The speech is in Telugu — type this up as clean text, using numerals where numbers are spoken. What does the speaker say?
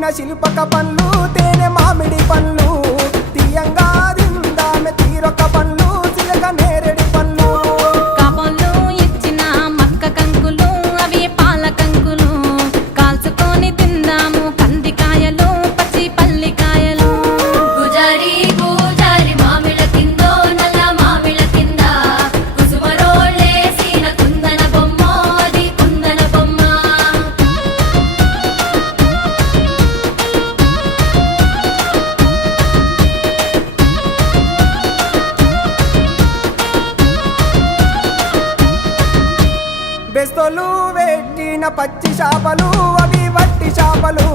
తెచ్చిన శిల్పక పండ్లు తేనె మామిడి పండ్లు తీయంగా దిందామె తీరొక పండ్లు చిలక నేరేడి పండ్లు కాబోళ్ళు ఇచ్చిన మక్క కంకులు అవి పాల కంకులు కాల్చుకొని తిందాము కందికాయలు పచ్చి పల్లికాయలు గుజారి గుజారి మామిళ్ళ కిందో నల్ల మామిళ్ళ కింద కుసుమరోళ్ళేసిన కుందన బొమ్మ అది కుందన బొమ్మ బెస్తోలు పెట్టిన పచ్చి చేపలు అవి వట్టి చేపలు